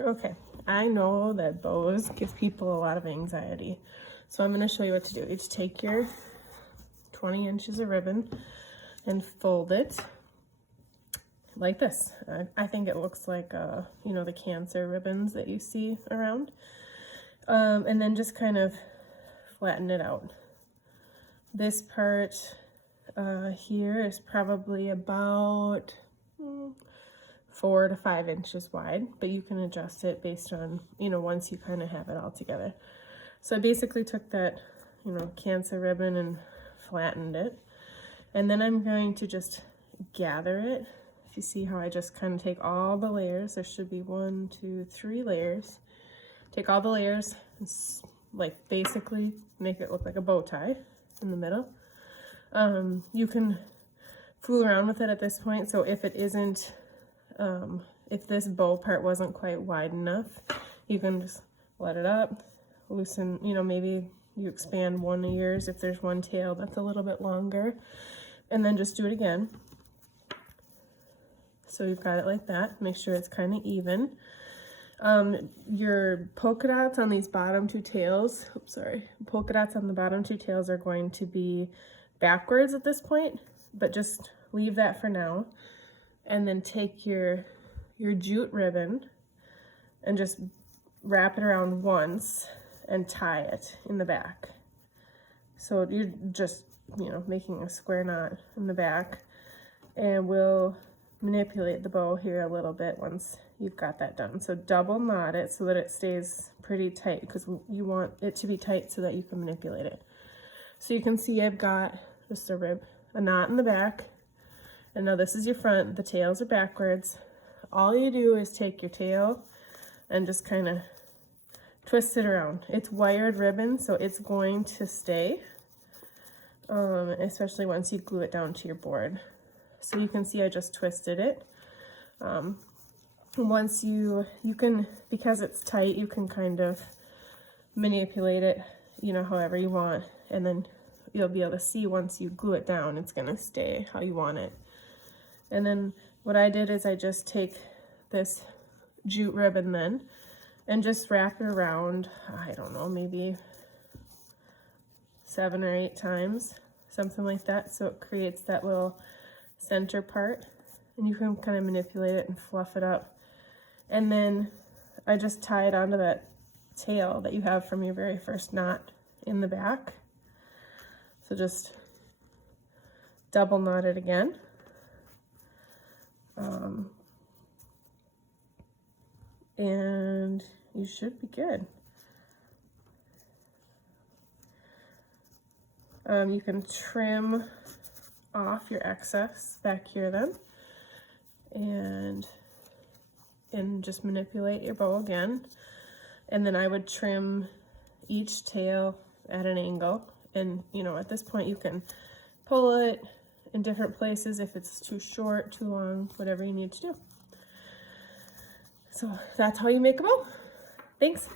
Okay, I know that bows give people a lot of anxiety, so I'm going to show you what to do. You just take your 20 inches of ribbon and fold it like this. I think it looks like, you know, the Cancer ribbons that you see around. And then just kind of flatten it out. This part here is probably about 4 to 5 inches wide, but you can adjust it based on, you know, once you kind of have it all together. So I basically took that, you know, Cancer ribbon and flattened it. And then I'm going to just gather it. If you see how I just kind of take all the layers, there should be 1, 2, 3 layers. Take all the layers and like basically make it look like a bow tie in the middle. You can fool around with it at this point. So if it isn't, if this bow part wasn't quite wide enough, you can just let it up, loosen, you know, maybe you expand one of yours if there's one tail that's a little bit longer, and then just do it again. So you've got it like that. Make sure it's kind of even. Your polka dots on these bottom 2 tails, polka dots on the bottom 2 tails are going to be backwards at this point, but just leave that for now. And then take your jute ribbon and just wrap it around once and tie it in the back. So you're just, you know, making a square knot in the back, and we'll manipulate the bow here a little bit once you've got that done. So double knot it so that it stays pretty tight, because you want it to be tight so that you can manipulate it. So you can see I've got just a knot in the back, and now this is your front. The tails are backwards. All you do is take your tail and just kind of twist it around. It's wired ribbon, so it's going to stay, especially once you glue it down to your board. So you can see I just twisted it. Once you can, because it's tight, you can kind of manipulate it, you know, however you want, and then you'll be able to see once you glue it down, it's gonna stay how you want it. And then what I did is I just take this jute ribbon then and just wrap it around, I don't know, maybe 7 or 8 times, something like that, so it creates that little center part, and you can kind of manipulate it and fluff it up. And then I just tie it onto that tail that you have from your very first knot in the back. So just double knot it again. And you should be good. You can trim off your excess back here then, and just manipulate your bow again. And then I would trim each tail at an angle, and you know, at this point you can pull it in different places if it's too short, too long, whatever you need to do. So that's how you make a bow. Thanks.